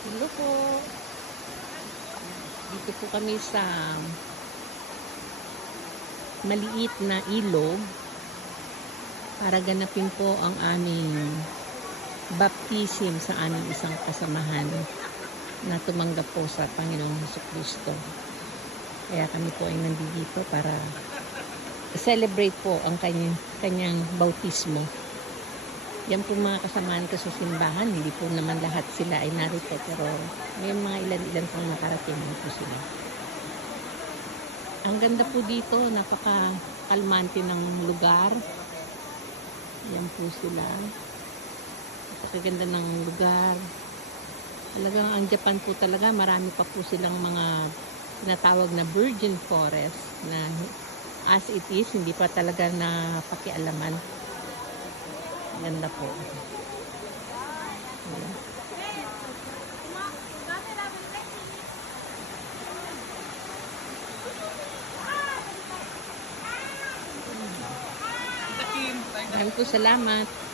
Hello po. Dito po kami sa maliit na ilog para ganapin po ang aming baptism sa aming isang kasamahan na tumanggap po sa Panginoong Jesucristo. Kaya kami po ay nandito para celebrate po ang kanyang bautismo. Yan po mga kasamahan ko sa simbahan. Hindi po naman lahat sila ay narito, pero may mga ilan-ilan pang nakarating po sila. Ang ganda po dito, napaka-kalmante ng lugar. Yan po sila. Napakaganda ng lugar. Talagang ang Japan po talaga, marami pa po silang mga tinatawag na virgin forest na as it is, hindi pa talaga napakialaman. Ganda po. Ayan. Maraming po salamat.